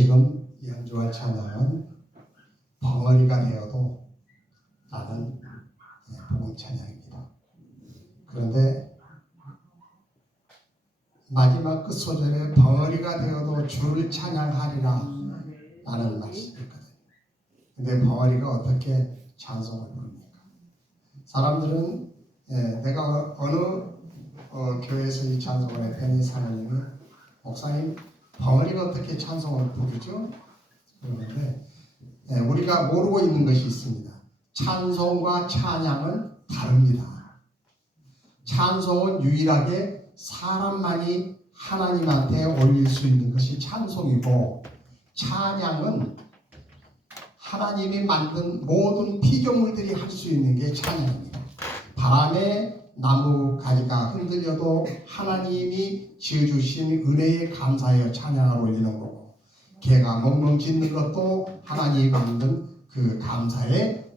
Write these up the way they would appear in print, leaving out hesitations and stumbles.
지금 연주할 찬양은 벙어리가 되어도 라는 복음 찬양입니다. 그런데 마지막 끝 소절에 벙어리가 되어도 주를 찬양하리라 라는 말씀이 있거든요. 근데 벙어리가 어떻게 찬송을 부릅니까? 사람들은 내가 어느 교회에서 이 찬송을 했더니 사모님이 목사님 벙어리가 어떻게 찬송을 부르죠? 그러는데 우리가 모르고 있는 것이 있습니다. 찬송과 찬양은 다릅니다. 찬송은 유일하게 사람만이 하나님한테 올릴 수 있는 것이 찬송이고, 찬양은 하나님이 만든 모든 피조물들이 할 수 있는 게 찬양입니다. 바람에 나무 가지가 흔들려도 하나님이 지어주신 은혜에 감사하여 찬양을 올리는 거고, 개가 멍멍 짖는 것도 하나님이 만든 그 감사에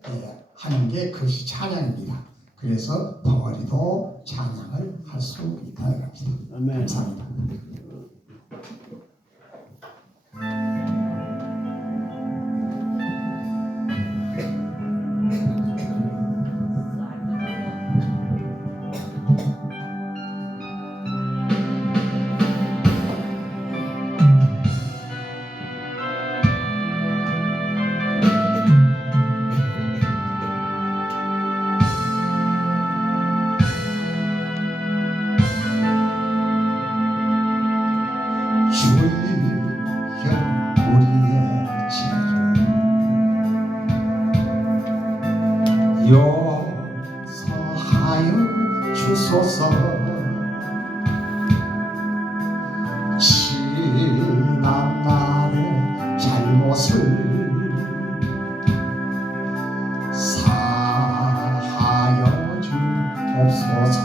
하는 게 그것이 찬양입니다. 그래서 벙어리도 찬양을 할 수 있다는 겁니다. 아멘. 감사합니다. 용서하여 주소서. 지난 날의 잘못을 사하여 주옵소서.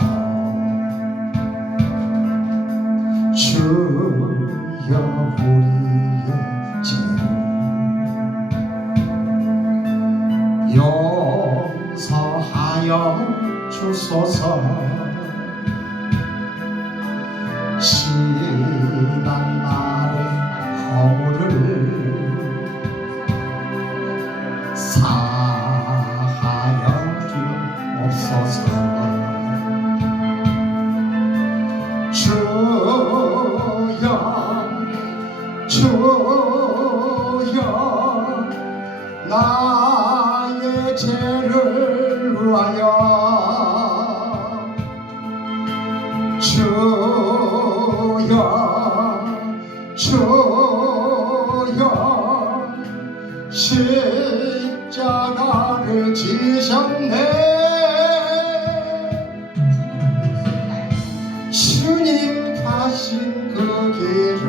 주여 우리의 죄를 용서하여 주소서. 지난 날의 허물을 사하여 주옵소서. 주여 나의 죄를 위하여 주여 십자가를 지셨네. 주님 가신 그 길을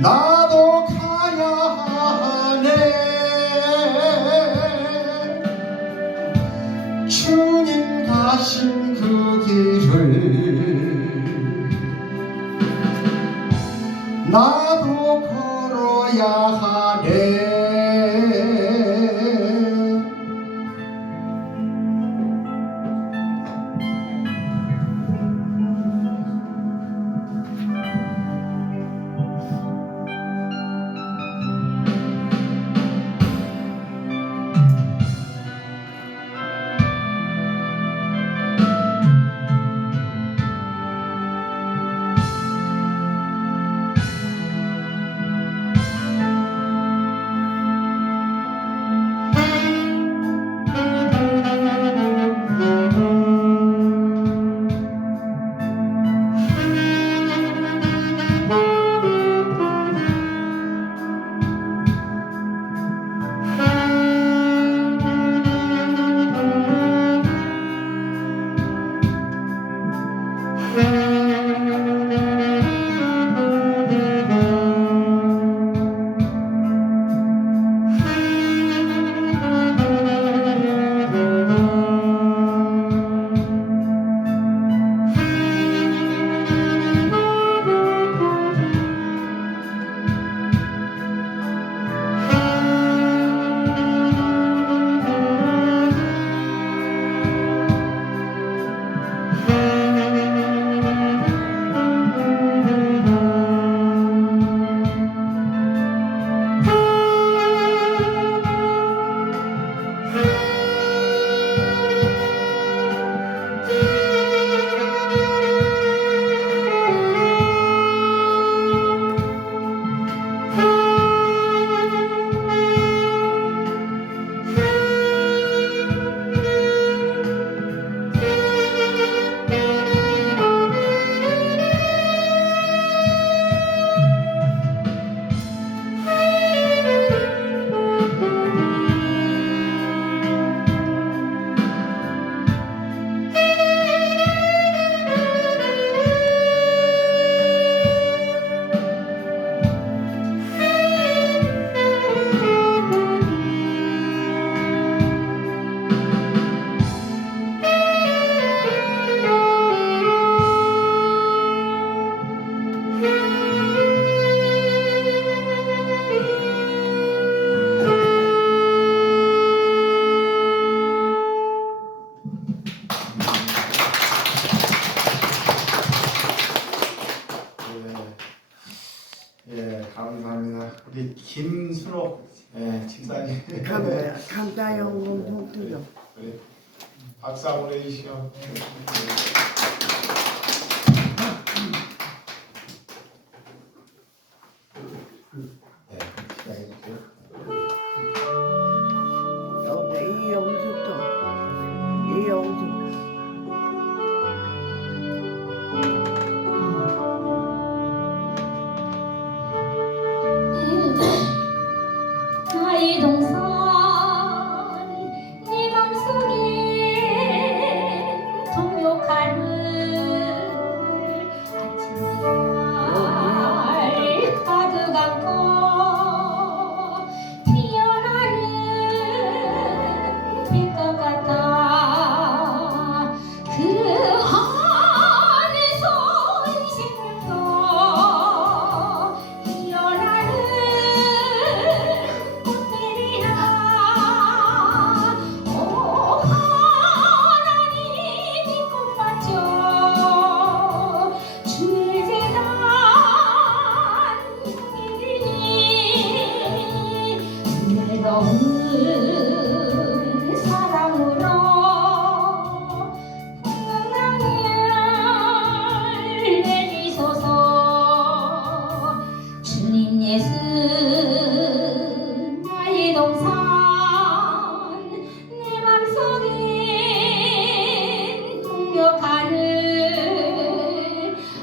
나도 가야 하네. 주님 가신 그 길을 나도 걸어야 하네. 감사합니다. 우리 김순옥 집사님. 감사연금 봉투죠. 그래. 박수 한번 해주시오. 네, 시작해주세요. 이영수도 이영수. 나의 동산 네 맘속에 동역하는 아침에 가득 안고 피어나는 빛과 같아 그 안에서 이 생명도 피어나는 꽃들이라 오 하나님 믿고 맞죠 주의 재단 이르니 은혜로운 사랑으로 풍랑을 내리소서 주님 예수 나의 동산 내 맘속엔 동역하는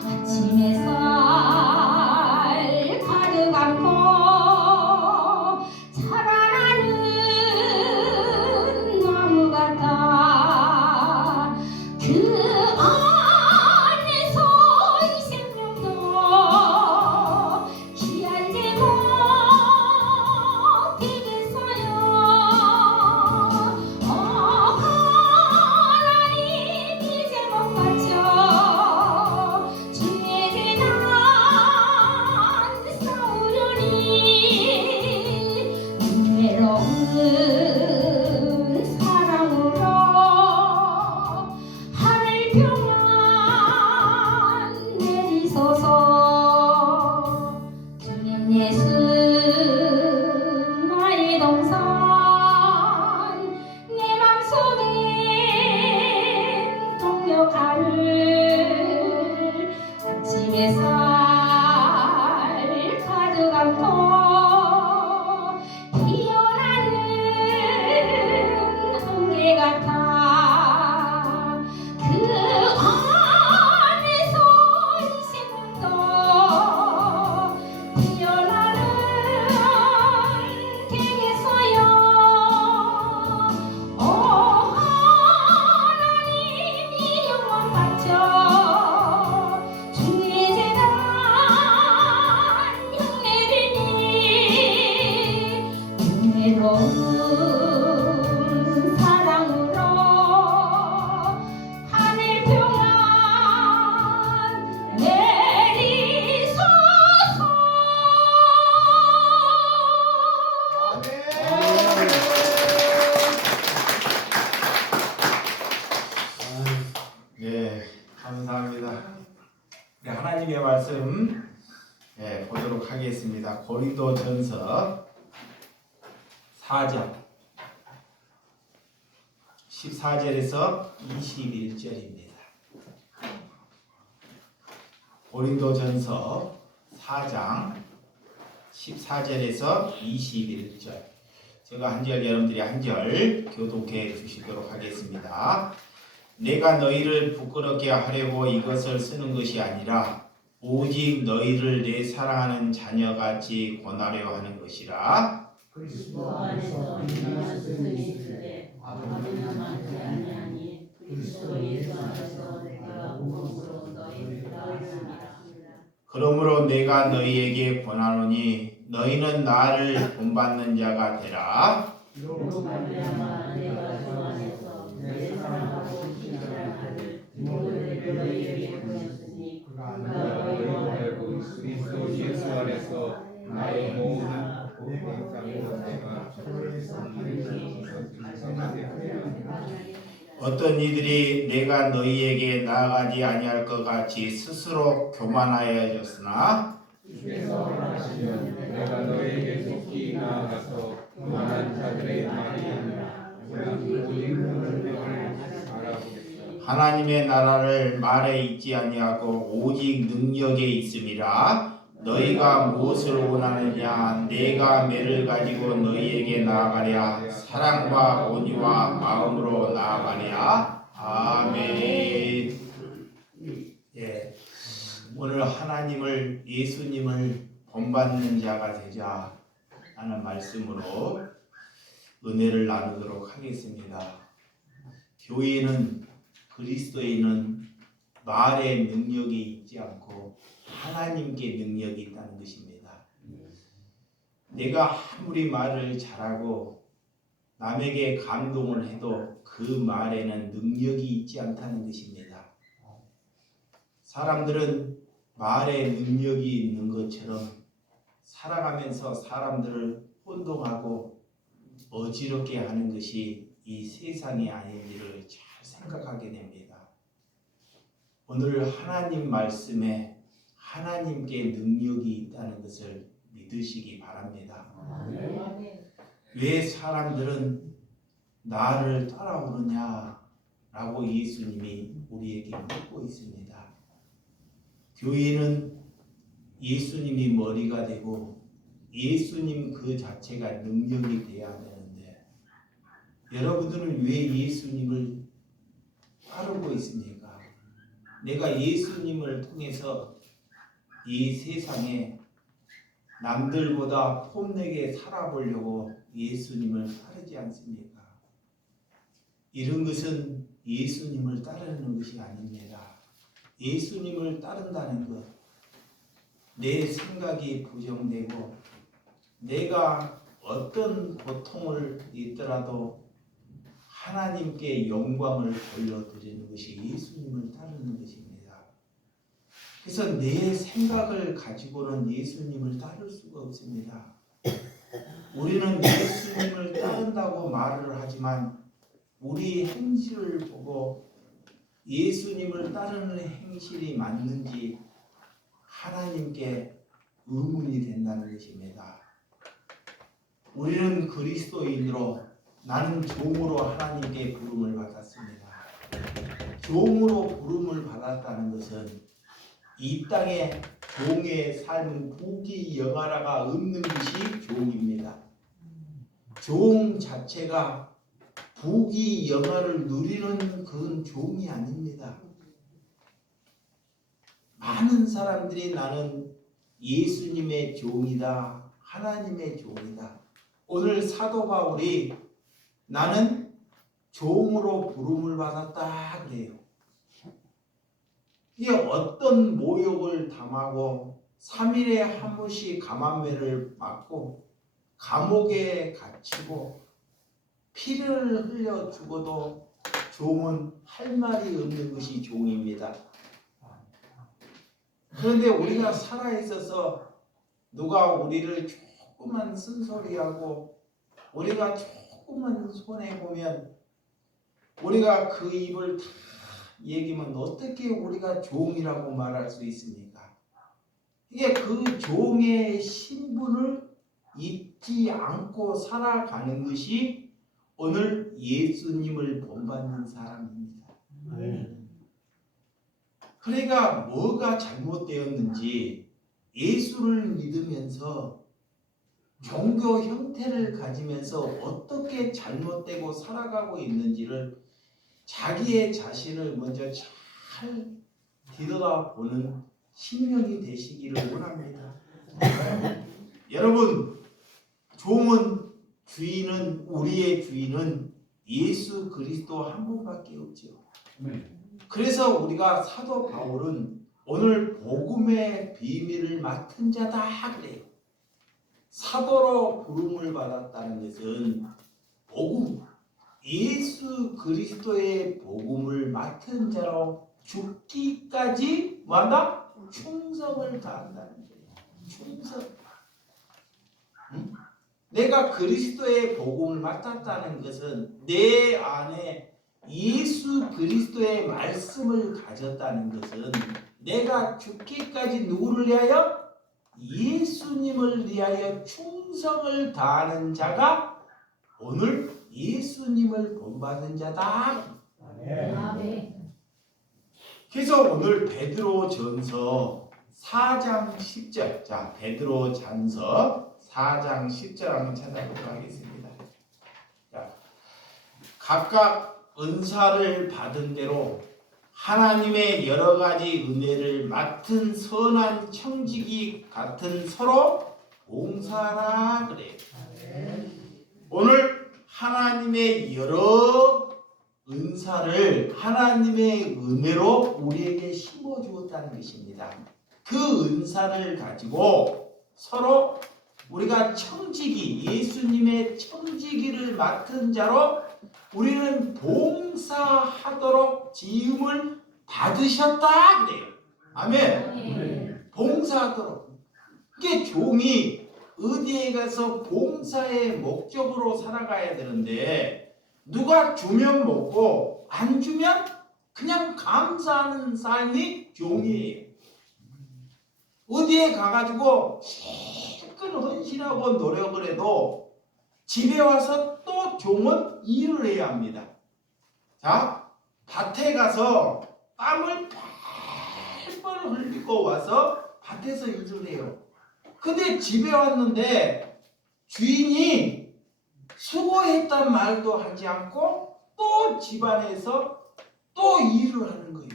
아침 햇살 가득 안고 자라나는 나무 같아 그 안에서 이 생명도 귀한 제목 되겠어요 하나님 이 제목 맞죠 주의 재단 쌓으려니 은혜로운 사랑으로 하늘 평안 내리소서 주님 예수 나의 동산 내 맘속엔 동역하는 아침 햇살 가득 안고 피어나는 안개 같아 그 안에서 이 생명도 피어나는 되겠어요 오 하나님 이 영광 받죠 주의 재단 향내리니 은혜로운 사랑으로 하늘 평안 내리소서 네, 감사합니다. 네, 하나님의 말씀 보도록 하겠습니다. 고린도전서 4장 14절에서 21절입니다. 고린도전서 4장 14절에서 21절. 제가 한 절, 여러분들이 한 절 교독해 주시도록 하겠습니다. 내가 너희를 부끄럽게 하려고 이것을 쓰는 것이 아니라 오직 너희를 내 사랑하는 자녀같이 권하려 하는 것이라. 그리스도 안에서 내가 스승이 있으되 아버지는 많지 아니하니 그리스도 예수 안에서 내가 복음으로 너희를 낳았느니라. 그러므로 내가 너희에게 권하노니 너희는 나를 본받는 자가 되라. 이로 말미암아 내가 주 안에서 내 사랑하고 신실하를 모두를 너희에게 보냈으니 그가 너희로 알고 그리스도 예수 안에서 나의 모든 복음을 어떤 이들이 내가 너희에게 나아가지 아니할 것 같이 스스로 교만하여졌으나 주께서 원하시면 높이 나아가서 교만한 자들의 말이 아니라 오직 능력을 바라보겠다. 하나님의 나라를 말에 있지 아니하고 오직 능력에 있음이라. 너희가 무엇을 원하느냐? 내가 매를 가지고 너희에게 나아가랴. 사랑과 온유와 마음으로 나아가랴. 아멘. 예, 오늘 하나님을, 예수님을 본받는 자가 되자 하는 말씀으로 은혜를 나누도록 하겠습니다. 교회는, 그리스도에는 말의 능력이 있지 않고 하나님께 능력이 있다는 것입니다. 내가 아무리 말을 잘하고 남에게 감동을 해도 그 말에는 능력이 있지 않다는 것입니다. 사람들은 말에 능력이 있는 것처럼 살아가면서 사람들을 혼동하고 어지럽게 하는 것이 이 세상이 아닌지를 잘 생각하게 됩니다. 오늘 하나님 말씀에 하나님께 능력이 있다는 것을 믿으시기 바랍니다. 왜 사람들은 나를 따라오느냐 라고 예수님이 우리에게 묻고 있습니다. 교회는 예수님이 머리가 되고 예수님 그 자체가 능력이 되어야 되는데 여러분들은 왜 예수님을 따르고 있습니까? 내가 예수님을 통해서 이 세상에 남들보다 폼나게 살아보려고 예수님을 따르지 않습니까? 이런 것은 예수님을 따르는 것이 아닙니다. 예수님을 따른다는 것, 내 생각이 부정되고 내가 어떤 고통을 있더라도 하나님께 영광을 돌려드리는 것이 예수님을 따르는 것입니다. 그래서 내 생각을 가지고는 예수님을 따를 수가 없습니다. 우리는 예수님을 따른다고 말을 하지만 우리 행실을 보고 예수님을 따르는 행실이 맞는지 하나님께 의문이 된다는 것입니다. 우리는 그리스도인으로 나는 종으로 하나님께 부름을 받았습니다. 종으로 부름을 받았다는 것은 이 땅에 종의 삶은 부귀 영화라가 없는 것이 종입니다. 종 자체가 부귀 영화를 누리는 그건 종이 아닙니다. 많은 사람들이 나는 예수님의 종이다, 하나님의 종이다. 오늘 사도 바울이 나는 종으로 부름을 받았다 그래요. 이게 어떤 모욕을 당하고 3일에 한 번씩 감암매를 맞고 감옥에 갇히고 피를 흘려 죽어도 종은 할 말이 없는 것이 종입니다. 그런데 우리가 살아있어서 누가 우리를 조금만 쓴소리하고 우리가 조금만 손해보면 우리가 그 입을 다 얘기하면 어떻게 우리가 종이라고 말할 수 있습니까? 이게 그 종의 신분을 잊지 않고 살아가는 것이 오늘 예수님을 본받는 사람입니다. 그러니까 뭐가 잘못되었는지 예수를 믿으면서 종교 형태를 가지면서 어떻게 잘못되고 살아가고 있는지를 자기의 자신을 먼저 잘 들여다보는 신령이 되시기를 원합니다. 여러분, 종은 주인은 우리의 주인은 예수 그리스도 한 분밖에 없죠. 그래서 우리가 사도 바울은 오늘 복음의 비밀을 맡은 자다 그래요. 사도로 부름을 받았다는 것은 복음, 예수 그리스도의 복음을 맡은 자로 죽기까지 뭐한다? 충성을 다한다는 거예요. 충성. 응? 내가 그리스도의 복음을 맡았다는 것은 내 안에 예수 그리스도의 말씀을 가졌다는 것은 내가 죽기까지 누구를 위하여? 예수님을 위하여 충성을 다하는 자가 오늘 예수님을 본받은 자다. 그래서 오늘 베드로전서 4장 10절, 자 베드로전서 4장 10절 한번 찾아보도록 하겠습니다. 자, 각각 은사를 받은 대로 하나님의 여러 가지 은혜를 맡은 선한 청지기 같은 서로 봉사하라 그래요. 오늘 하나님의 여러 은사를 하나님의 은혜로 우리에게 심어 주었다는 것입니다. 그 은사를 가지고 서로 우리가 청지기, 예수님의 청지기를 맡은 자로 우리는 봉사하도록 지음을 받으셨다 그래요. 아멘. 봉사하도록. 이게 종이 어디에 가서 봉사의 목적으로 살아가야 되는데 누가 주면 먹고 안 주면 그냥 감사하는 삶이 종이에요. 어디에 가가지고 실컷 헌신하고 노력을 해도 집에 와서 또 종은 일을 해야 합니다. 자, 밭에 가서 땀을 펄펄 흘리고 와서 밭에서 일을 해요. 근데 집에 왔는데 주인이 수고했단 말도 하지 않고 또 집안에서 또 일을 하는 거예요.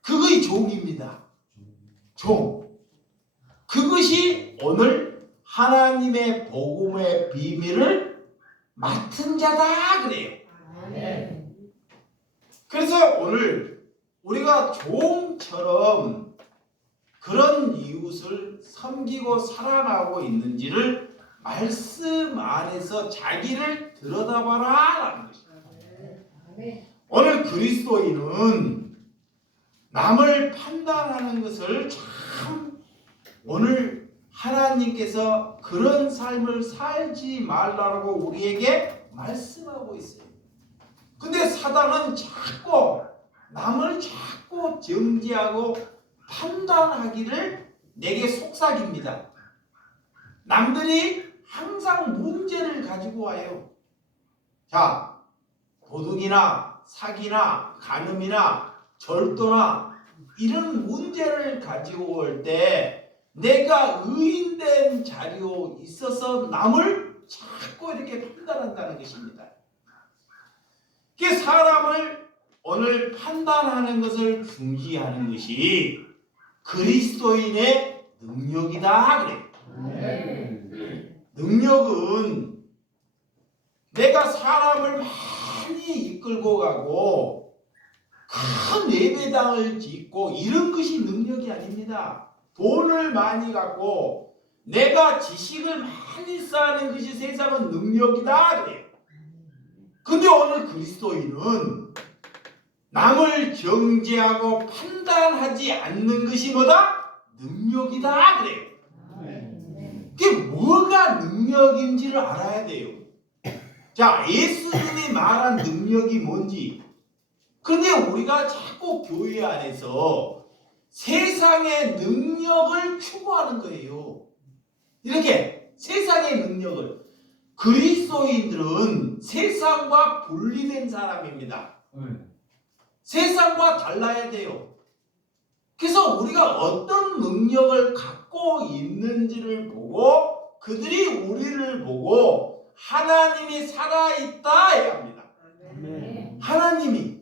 그것이 종입니다. 종. 그것이 오늘 하나님의 복음의 비밀을 맡은 자다 그래요. 그래서 오늘 우리가 종처럼 그런 이웃을 섬기고 사랑하고 있는지를 말씀 안에서 자기를 들여다봐라 라는 것입니다. 오늘 그리스도인은 남을 판단하는 것을 참 오늘 하나님께서 그런 삶을 살지 말라고 우리에게 말씀하고 있어요. 근데 사단은 자꾸 남을 자꾸 정죄하고 판단하기를 내게 속삭입니다. 남들이 항상 문제를 가지고 와요. 자, 도둑이나 사기나 간음이나 절도나 이런 문제를 가지고 올 때 내가 의인된 자리에 있어서 남을 자꾸 이렇게 판단한다는 것입니다. 그 사람을 오늘 판단하는 것을 중지하는 것이 그리스도인의 능력이다 그래. 능력은 내가 사람을 많이 이끌고 가고 큰 예배당을 짓고 이런 것이 능력이 아닙니다. 돈을 많이 갖고 내가 지식을 많이 쌓는 것이 세상은 능력이다 그래요. 근데 오늘 그리스도인은 남을 정죄하고 판단하지 않는 것이 뭐다? 능력이다 그래요. 그게 뭐가 능력인지를 알아야 돼요. 자, 예수님이 말한 능력이 뭔지. 그런데 우리가 자꾸 교회 안에서 세상의 능력을 추구하는 거예요. 이렇게 세상의 능력을. 그리스도인들은 세상과 분리된 사람입니다. 세상과 달라야 돼요. 그래서 우리가 어떤 능력을 갖고 있는지를 보고 그들이 우리를 보고 하나님이 살아있다 해야 합니다. 하나님이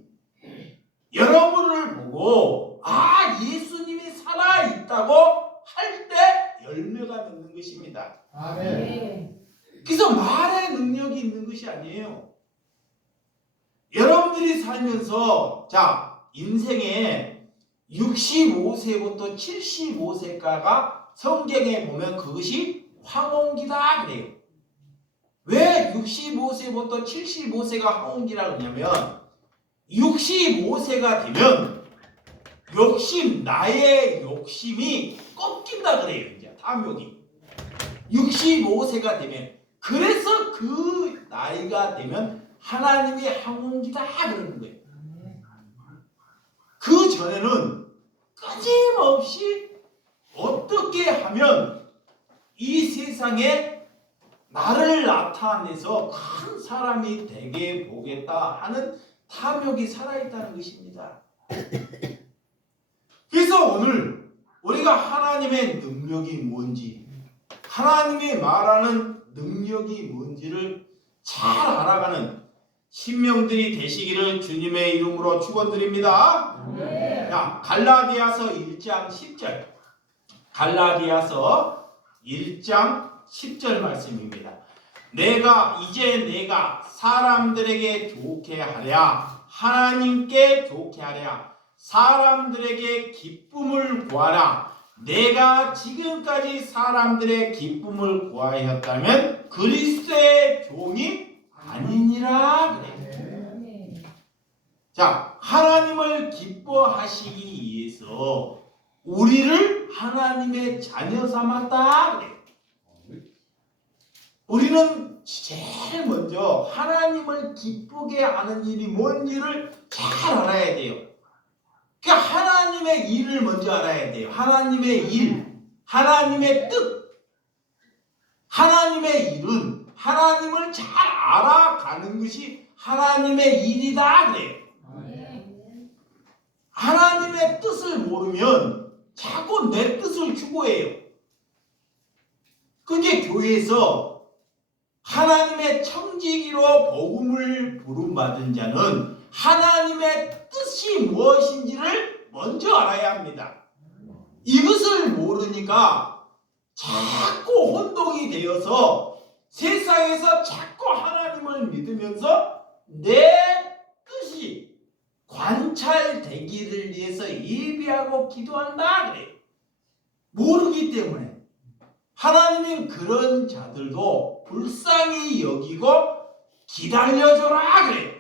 여러분을 보고 예수님이 살아있다고 할 때 열매가 맺는 것입니다. 그래서 말의 능력이 있는 것이 아니에요. 여러분들이 살면서 자 인생에 65세부터 75세가가 성경에 보면 그것이 황혼기다 그래요. 왜 65세부터 75세가 황혼기라고 하냐면 65세가 되면 나의 욕심이 꺾인다 그래요. 이제 탐욕이 65세가 되면 그래서 그 나이가 되면 하나님이 황혼기다 그러는 거예요. 그 전에는 끊임없이 어떻게 하면 이 세상에 나를 나타내서 큰 사람이 되게 보겠다 하는 탐욕이 살아있다는 것입니다. 그래서 오늘 우리가 하나님의 능력이 뭔지, 하나님이 말하는 능력이 뭔지를 잘 알아가는 신명들이 되시기를 주님의 이름으로 축원드립니다. 자, 갈라디아서 1장 10절. 갈라디아서 1장 10절 말씀입니다. 이제 내가 사람들에게 좋게 하랴, 하나님께 좋게 하랴, 사람들에게 기쁨을 구하라. 내가 지금까지 사람들의 기쁨을 구하였다면 그리스도의 종이 아니니라 그래. 자, 하나님을 기뻐하시기 위해서 우리를 하나님의 자녀 삼았다 그래. 우리는 제일 먼저 하나님을 기쁘게 하는 일이 뭔지를 잘 알아야 돼요. 그러니까 하나님의 일을 먼저 알아야 돼요. 하나님의 일, 하나님의 뜻. 하나님의 일은 하나님을 잘 알아가는 것이 하나님의 일이다 그래요. 하나님의 뜻을 모르면 자꾸 내 뜻을 추구해요. 그게 교회에서 하나님의 청지기로 복음을 부름받은 자는 하나님의 뜻이 무엇인지를 먼저 알아야 합니다. 이것을 모르니까 자꾸 혼동이 되어서 세상에서 자꾸 하나님을 믿으면서 내 뜻이 관찰되기를 위해서 예배하고 기도한다 그래요. 모르기 때문에 하나님은 그런 자들도 불쌍히 여기고 기다려줘라 그래요.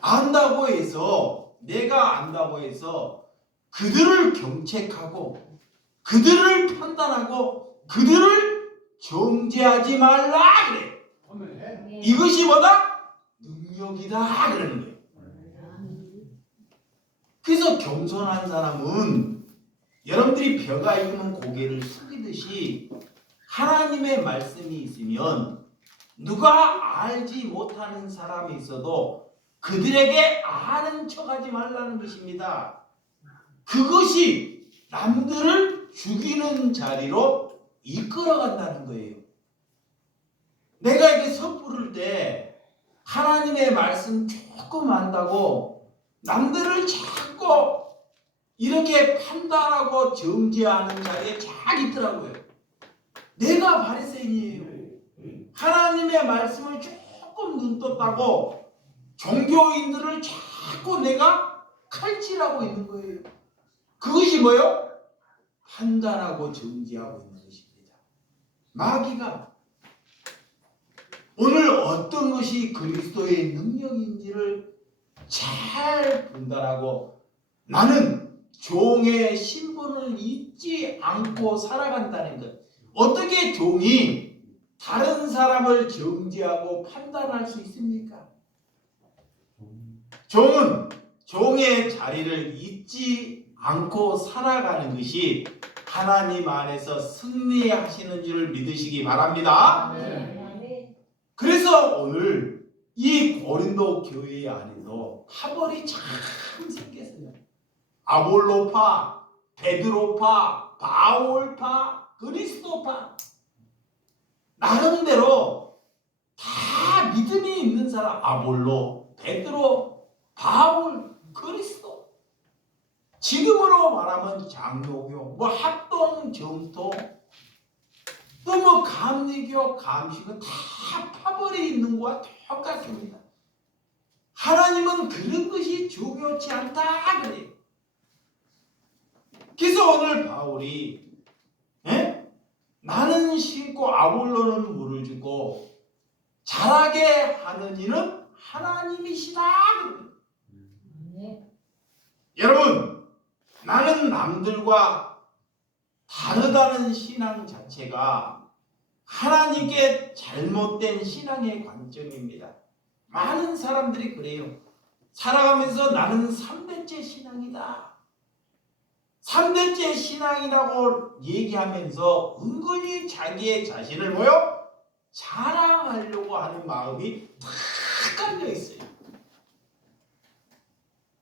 안다고 해서, 내가 안다고 해서 그들을 경책하고 그들을 판단하고 그들을 정죄하지 말라 그래. 이것이 뭐다? 능력이다 그러는 거예요. 그래서 겸손한 사람은 여러분들이 벼가 익는 고개를 숙이듯이 하나님의 말씀이 있으면 누가 알지 못하는 사람이 있어도 그들에게 아는 척하지 말라는 것입니다. 그것이 남들을 죽이는 자리로 이끌어간다는 거예요. 내가 이게 섣부를 때 하나님의 말씀 조금 안다고 남들을 자꾸 이렇게 판단하고 정죄하는 자리에 잘 있더라고요. 내가 바리새인이에요. 하나님의 말씀을 조금 눈 떴다고 종교인들을 자꾸 내가 칼질하고 있는 거예요. 그것이 뭐요? 판단하고 정죄하고 있는 것입니다. 마귀가 오늘 어떤 것이 그리스도의 능력인지를 잘 분단하고 나는 종의 신분을 잊지 않고 살아간다는 것. 어떻게 종이 다른 사람을 정죄하고 판단할 수 있습니까? 종은 종의 자리를 잊지 않고 살아가는 것이 하나님 안에서 승리하시는 줄 믿으시기 바랍니다. 그래서 오늘 이 고린도 교회 안에도 파벌이 참 생겼어요. 아볼로파, 베드로파, 바울파, 그리스도파. 나름대로 다 믿음이 있는 사람. 아볼로, 베드로, 바울, 그리스도. 지금으로 말하면 장로교, 뭐 합동, 정토, 또 뭐 감리교, 감시교 다 파벌이 있는 것과 똑같습니다. 하나님은 그런 것이 중요치 않다 그래요. 그래서 오늘 바울이 나는 심고 아볼로는 물을 주고 자라게 하는 이는 하나님이시다. 여러분, 나는 남들과 다르다는 신앙 자체가 하나님께 잘못된 신앙의 관점입니다. 많은 사람들이 그래요. 살아가면서 나는 3대째 신앙이다. 3대째 신앙이라고 얘기하면서 은근히 자기의 자신을 뭐요? 자랑하려고 하는 마음이 다 깔려 있어요.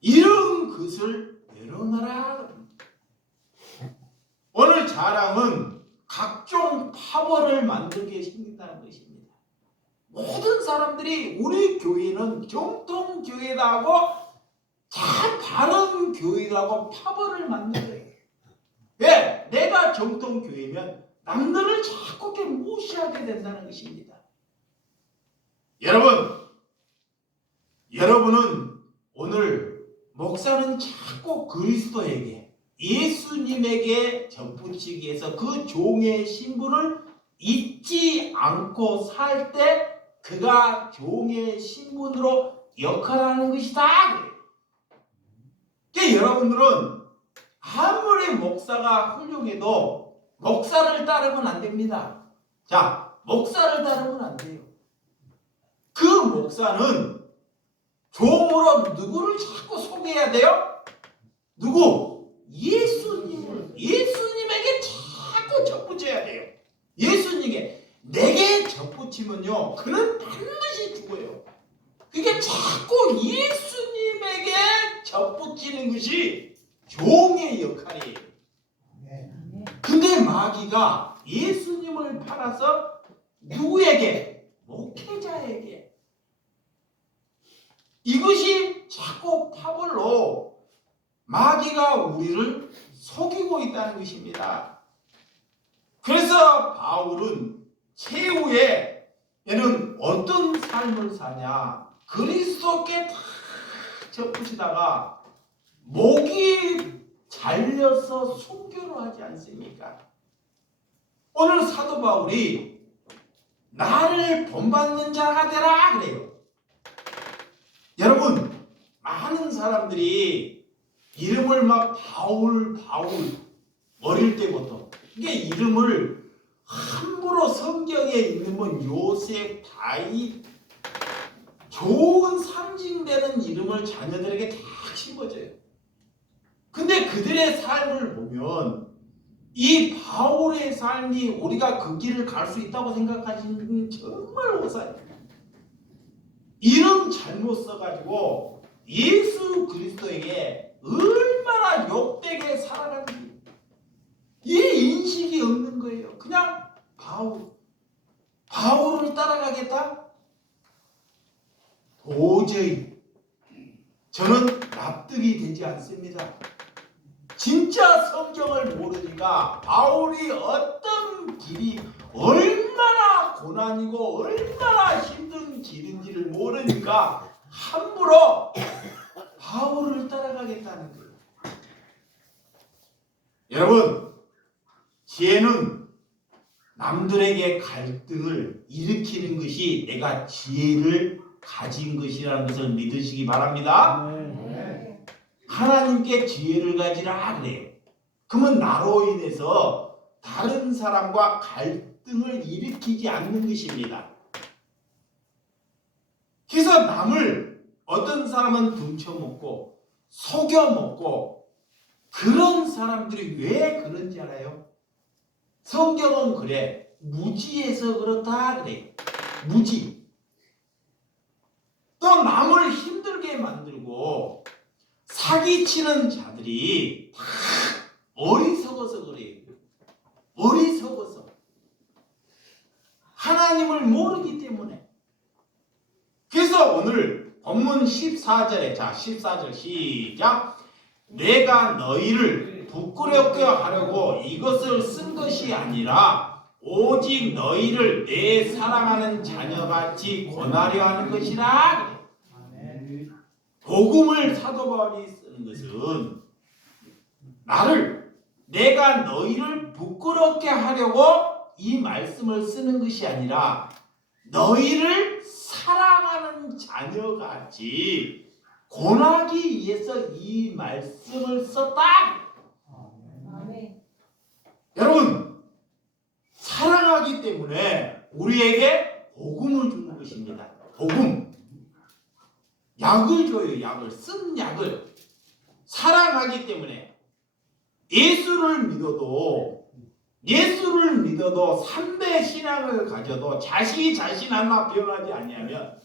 이런 것을 내려놔라. 오늘 자랑은 각종 파벌을 만들게 생긴다는 것입니다. 모든 사람들이 우리 교회는 정통교회다 하고 다 바른 교회라고 파벌을 만든 거예요. 왜? 내가 정통교회면 남들을 자꾸 이렇게 무시하게 된다는 것입니다. 여러분은 오늘 목사는 자꾸 그리스도에게 예수님에게 접붙이기 위해서 그 종의 신분을 잊지 않고 살 때 그가 종의 신분으로 역할하는 것이다. 그러니까 여러분들은 아무리 목사가 훌륭해도 목사를 따르면 안 됩니다. 자, 목사를 따르면 안 돼요. 그 목사는 종으로 누구를 자꾸 소개해야 돼요? 누구? 예수님에게 자꾸 접붙여야 돼요. 예수님에게. 내게 접붙이면요, 그는 반드시 죽어요. 그게 자꾸 예수님에게 접붙이는 것이 종의 역할이에요. 근데 마귀가 예수님을 팔아서 누구에게? 목회자에게. 이것이 자꾸 파벌로 마귀가 우리를 속이고 있다는 것입니다. 그래서 바울은 최후에 얘는 어떤 삶을 사냐? 그리스도께 다 접붙이다가 목이 잘려서 순교를 하지 않습니까? 오늘 사도 바울이 나를 본받는 자가 되라 그래요. 여러분, 많은 사람들이 이름을 막 바울 어릴 때부터 이게 이름을 함부로 성경에 있는 건 요셉, 다윗 좋은 상징되는 이름을 자녀들에게 다 심어줘요. 근데 그들의 삶을 보면 이 바울의 삶이 우리가 그 길을 갈 수 있다고 생각하시는 분 정말 오산해요. 이름 잘못 써가지고 예수 그리스도에게 얼마나 욕되게 살아가는지 이 인식이 없는 거예요. 그냥 바울을 따라가겠다? 도저히 저는 납득이 되지 않습니다. 진짜 성경을 모르니까 바울이 어떤 길이 얼마나 고난이고 얼마나 힘든 길인지를 모르니까 함부로 바울을 따라가겠다는 거예요. 여러분, 지혜는 남들에게 갈등을 일으키는 것이 내가 지혜를 가진 것이라는 것을 믿으시기 바랍니다. 하나님께 지혜를 가지라 그래요. 그러면 나로 인해서 다른 사람과 갈등을 일으키지 않는 것입니다. 그래서 남을 어떤 사람은 등쳐먹고 속여먹고 그런 사람들이 왜 그런지 알아요? 성경은 그래. 무지해서 그렇다 그래. 무지. 또 남을 힘들게 만들고 사기치는 자들이 다 어리석어서 그래요. 어리석어서. 하나님을 모르기 때문에. 그래서 오늘 본문 14절에 14절 시작. 내가 너희를 부끄럽게 하려고 이것을 쓴 것이 아니라 오직 너희를 내 사랑하는 자녀같이 권하려 하는 것이라. 복음을 사도 바울이 쓰는 것은 내가 너희를 부끄럽게 하려고 이 말씀을 쓰는 것이 아니라 너희를 사랑하는 자녀같이 권하기 위해서 이 말씀을 썼다. 여러분, 사랑하기 때문에 우리에게 복음을 주는 것입니다. 복음. 약을 줘요. 약을. 쓴 약을. 사랑하기 때문에. 예수를 믿어도 삼대 신앙을 가져도 자신이 자신 하나 변하지 아니하면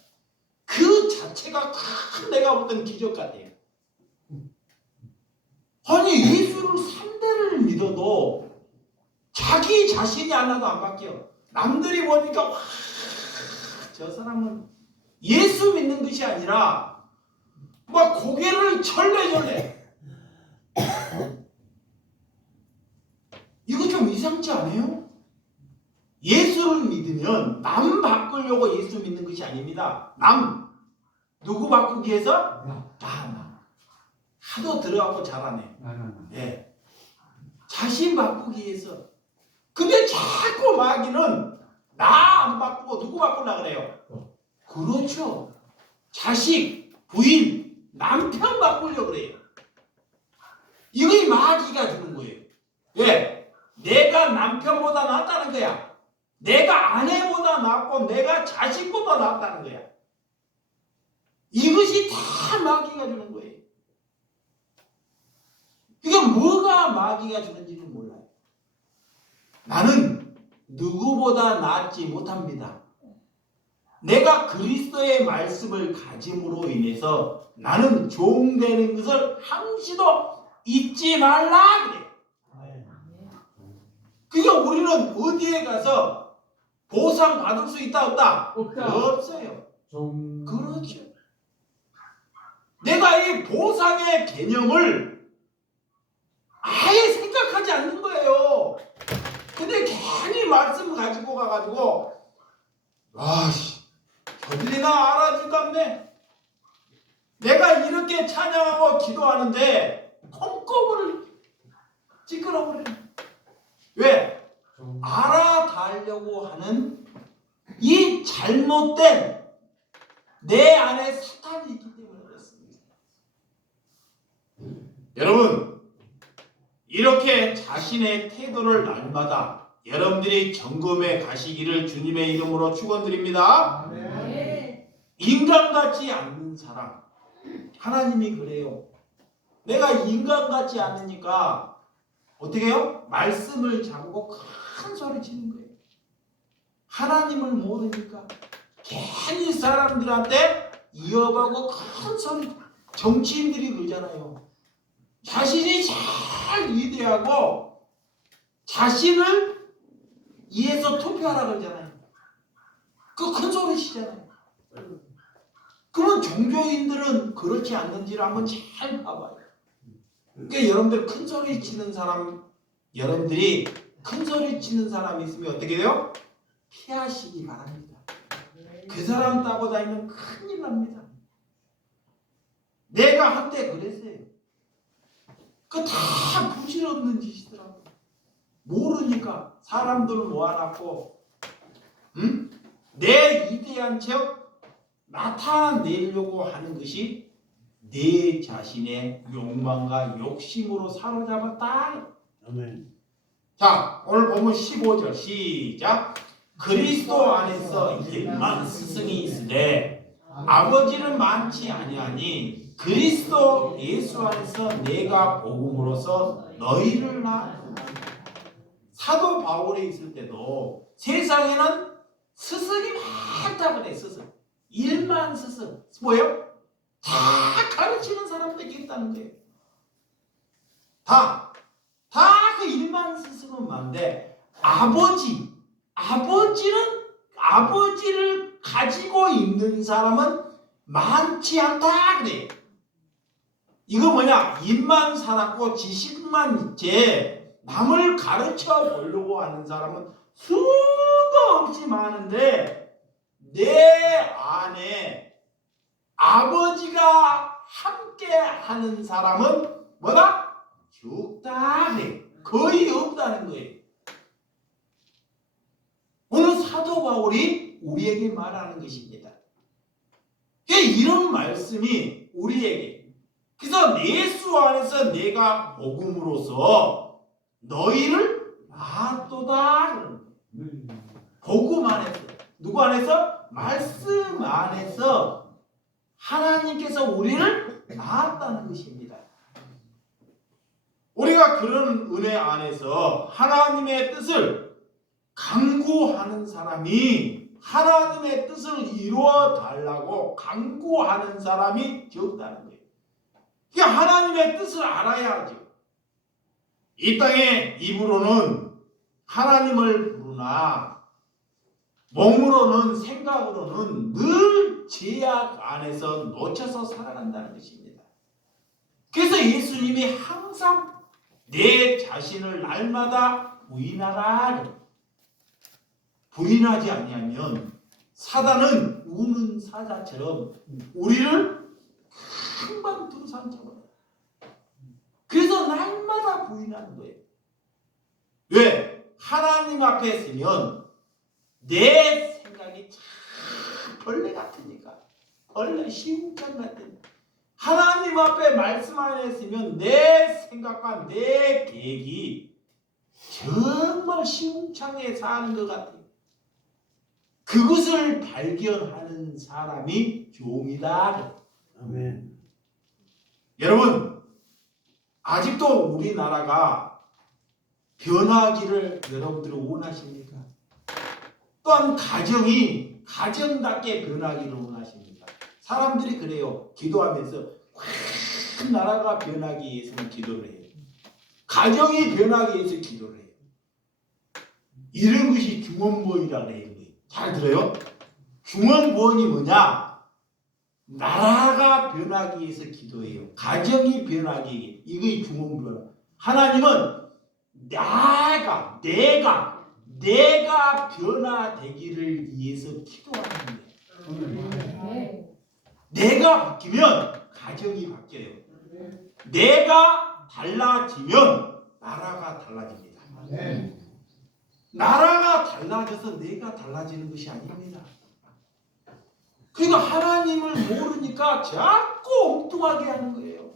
그 자체가 큰 내가 어떤 기적 같아요. 아니 예수를 3대를 믿어도 자기 자신이 하나도 안 바뀌어. 남들이 보니까 와, 저 사람은 예수 믿는 것이 아니라 막 고개를 절레절레. 이거 좀 이상치 않아요? 예수를 믿으면 남 바꾸려고 예수 믿는 것이 아닙니다. 누구 바꾸기 위해서? 나. 하도 들어가고 잘하네. 예. 자신 바꾸기 위해서. 근데 자꾸 마귀는 나 안 바꾸고 누구 바꾸려고 그래요? 그렇죠. 자식, 부인, 남편 바꾸려고 그래요. 이게 마귀가 주는 거예요. 왜? 내가 남편보다 낫다는 거야. 내가 아내보다 낫고 내가 자식보다 낫다는 거야. 이것이 다 마귀가 주는 거예요. 이게 뭐가 마귀가 주는지는 몰라요. 나는 누구보다 낫지 못합니다. 내가 그리스도의 말씀을 가짐으로 인해서 나는 종되는 것을 항시도 잊지 말라 그래. 그러니까 우리는 어디에 가서 보상 받을 수 있다 없다? 없어요. 그렇죠. 내가 이 보상의 개념을 아예 생각하지 않는 거예요. 근데 괜히 말씀 가지고 가가지고 아씨 저들이나 알아주지도 않네. 내가 이렇게 찬양하고 기도하는데 콩고물을 찌끄러버리네. 왜? 알아달려고 하는 이 잘못된 내 안에 사탄이 있기 때문에 그렇습니다. 여러분 이렇게 자신의 태도를 날마다 여러분들이 점검해 가시기를 주님의 이름으로 축원드립니다. 인간 같지 않는 사람 하나님이 그래요. 내가 인간 같지 않으니까 어떻게 해요? 말씀을 잡고 큰 소리 치는 거예요. 하나님을 모르니까 괜히 사람들한테 이어가고 큰 소리. 정치인들이 그러잖아요. 자신이 잘 위대하고 자신을 위해서 투표하라 그러잖아요. 그 큰 소리 치잖아요. 그러면 종교인들은 그렇지 않는지를 한번 잘 봐봐요. 그러니까 여러분들 큰 소리 치는 사람, 여러분들이 큰 소리 치는 사람이 있으면 어떻게 돼요? 피하시기 바랍니다. 그 사람 따고 다니면 큰일 납니다. 내가 한때 그랬어요. 그 다 부질없는 짓이더라고. 모르니까 사람들을 모아놨고, 내 위대한 척 나타내려고 하는 것이 내 자신의 욕망과 욕심으로 사로잡았다. 아멘. 자, 오늘 보면 15절 시작. 그리스도 안에서 일만 스승이 있으되 아버지는 많지 아니하니 그리스도 예수 안에서 내가 복음으로써 너희를 낳았다. 사도 바울에 있을 때도 세상에는 스승이 많다 그래. 스승. 일만 스승. 뭐예요? 다 가르치는 사람들이 있다는 거예요. 다 그 일만 스승은 많은데 아버지를 가지고 있는 사람은 많지 않다 그래. 이거 뭐냐? 입만 살았고 지식만 있지 남을 가르쳐 보려고 하는 사람은 수도 없이 많은데 내 안에 아버지가 함께 하는 사람은 뭐다? 적다 그래. 거의 없다는 거예요. 오늘 사도 바울이 우리에게 말하는 것입니다. 이런 말씀이 우리에게 그래서 예수 안에서 내가 복음으로써 너희를 낳았도다. 복음 안에서 누구 안에서? 말씀 안에서 하나님께서 우리를 낳았다는 것입니다. 우리가 그런 은혜 안에서 하나님의 뜻을 강구하는 사람이, 하나님의 뜻을 이루어 달라고 강구하는 사람이 적다는 거예요. 그러니까 하나님의 뜻을 알아야 하죠. 이 땅에 입으로는 하나님을 부르나 몸으로는, 생각으로는 늘 죄악 안에서 놓쳐서 살아간다는 것입니다. 그래서 예수님이 항상 내 자신을 날마다 부인하라. 부인하지 아니하면 사단은 우는 사자처럼 우리를 금방 두루삼켜버려요. 그래서 날마다 부인하는 거예요. 왜? 하나님 앞에 서면 내 생각이 참 벌레 같으니까, 벌레 시궁창 같으니까, 하나님 앞에 말씀 안에 있으면 내 생각과 내 계획이 정말 시궁창에 사는 것 같아요. 그것을 발견하는 사람이 종이다. 아멘. 여러분, 아직도 우리나라가 변하기를 여러분들은 원하십니까? 또한 가정답게 변하기를 원하십니까? 사람들이 그래요. 기도하면서 큰 나라가 변하기 위해서는 기도를 해요. 가정이 변하기 위해서 기도를 해요. 이런 것이 중원부원이라고 해요. 잘 들어요? 중원부원이 뭐냐? 나라가 변하기 위해서 기도해요. 가정이 변하기 위해. 이게 중원부원. 하나님은 내가 변화되기를 위해서 기도하는 거예요. 내가 바뀌면 가정이 바뀌어요. 내가 달라지면 나라가 달라집니다. 나라가 달라져서 내가 달라지는 것이 아닙니다. 그러니까 하나님을 모르니까 자꾸 엉뚱하게 하는 거예요.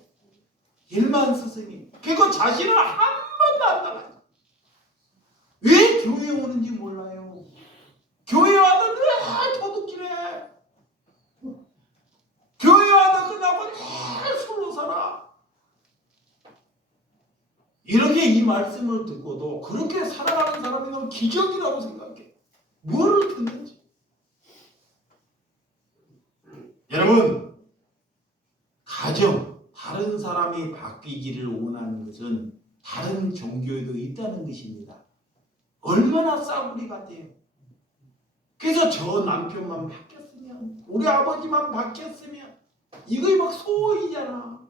일만 스승님. 그리고 자신을 한 번도 안 달라져. 왜 교회에 오는지 몰라요. 교회 와도 늘 도둑질해. 교회 와도 끝나고 늘 술로 살아. 이렇게 이 말씀을 듣고도 그렇게 살아가는 사람이 너무 기적이라고 생각해. 뭐를 듣는지. 여러분, 가정, 다른 사람이 바뀌기를 원하는 것은 다른 종교에도 있다는 것입니다. 얼마나 싸구리 같아요. 그래서 저 남편만 바뀌었으면, 우리 아버지만 바뀌었으면, 이거 막 소원이잖아.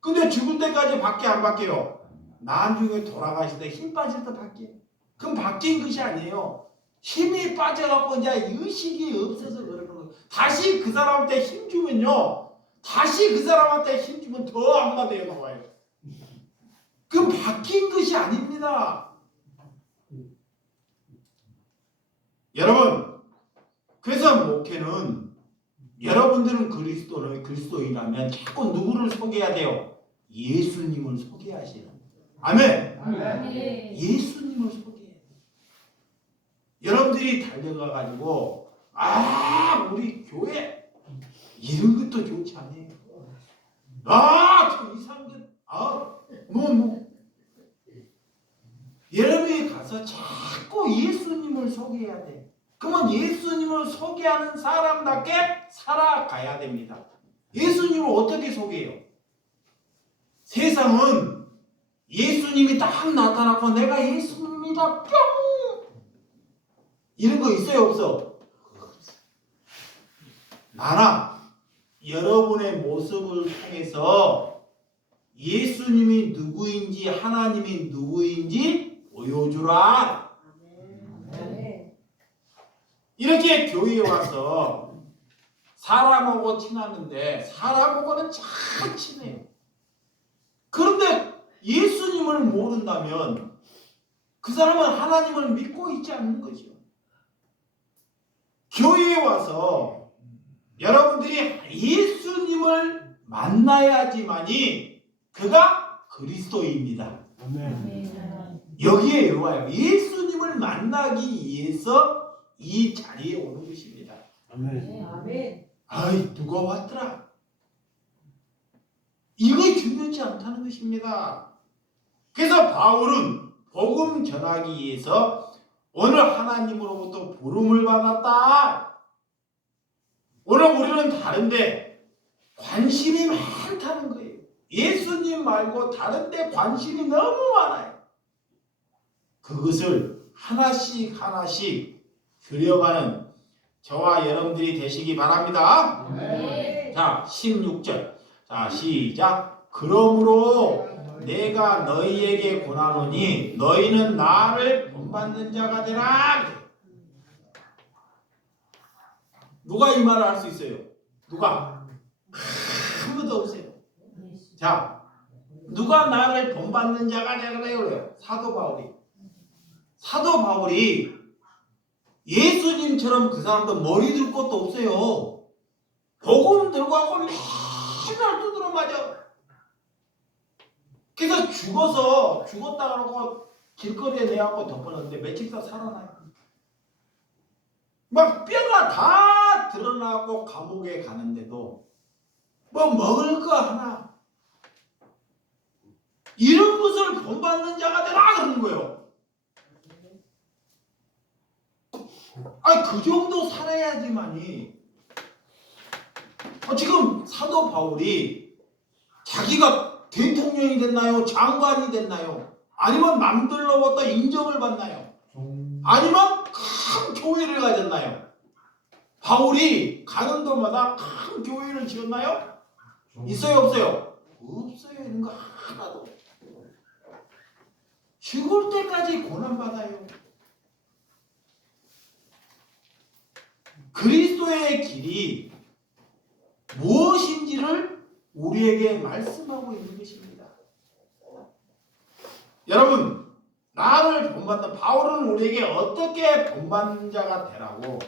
근데 죽을 때까지 바뀌어 안 바뀌어요? 나중에 돌아가실 때 힘 빠질 때 바뀌어요. 그럼 바뀐 것이 아니에요. 힘이 빠져갖고 이제 의식이 없어서 그러는 거예요. 다시 그 사람한테 힘 주면요, 다시 그 사람한테 힘 주면 더 한마디에 나와요. 그럼 바뀐 것이 아닙니다. 여러분, 그래서 목회는, 여러분들은 그리스도인이라면 자꾸 누구를 소개해야 돼요? 예수님을 소개하시는 거예요. 아멘. 예수님을 소개해야 돼요. 여러분들이 달려가가지고 우리 교회 이런 것도 좋지 않아요. 저 이상한 것 여러분이 가서 자꾸 예수님을 소개해야 돼. 그러면 예수님을 소개하는 사람답게 살아가야 됩니다. 예수님을 어떻게 소개해요? 세상은 예수님이 딱 나타나고 내가 예수님이다 뿅 이런 거 있어요, 없어? 나나 여러분의 모습을 통해서 예수님이 누구인지, 하나님이 누구인지 보여주라. 이렇게 교회에 와서 사람하고 친하는데 사람하고는 잘 친해요. 그런데 예수님을 모른다면 그 사람은 하나님을 믿고 있지 않는 거죠. 교회에 와서 여러분들이 예수님을 만나야지만이 그가 그리스도입니다. 여기에 와요. 예수님을 만나기 위해서 이 자리에 오는 것입니다. 누가 왔더라? 이거 중요하지 않다는 것입니다. 그래서 바울은 복음 전하기 위해서 오늘 하나님으로부터 부름을 받았다. 오늘 우리는 다른데 관심이 많다는 거예요. 예수님 말고 다른데 관심이 너무 많아요. 그것을 하나씩 하나씩 들여가는 저와 여러분들이 되시기 바랍니다. 네. 자, 16절. 자, 시작. 그러므로 내가 너희에게 권하노니 너희는 나를 본받는 자가 되라. 누가 이 말을 할 수 있어요? 누가? 아무도 없어요. 자, 누가 나를 본받는 자가 되라 그래요? 사도 바울이. 사도 바울이 예수님처럼 그 사람도 머리 들 것도 없어요. 복음 들고 하고 맨날 두드러 맞아. 그래서 죽었다 그러고 길거리에 내갖고 덮어놨는데 며칠서 살아나요. 막 뼈가 다 드러나고 감옥에 가는데도 뭐 먹을 거 하나 이런 것을 본받는 자가 되라 그러는 거예요. 그 정도 살아야지만이. 지금 사도 바울이 자기가 대통령이 됐나요? 장관이 됐나요? 아니면 남들로부터 인정을 받나요? 아니면 큰 교회를 가졌나요? 바울이 가는 데마다 큰 교회를 지었나요? 있어요, 없어요? 없어요. 이런 거 하나도. 죽을 때까지 고난받아요. 그리스도의 길이 무엇인지를 우리에게 말씀하고 있는 것입니다. 여러분, 나를 본받는 바울은 우리에게 어떻게 본받는 자가 되라고,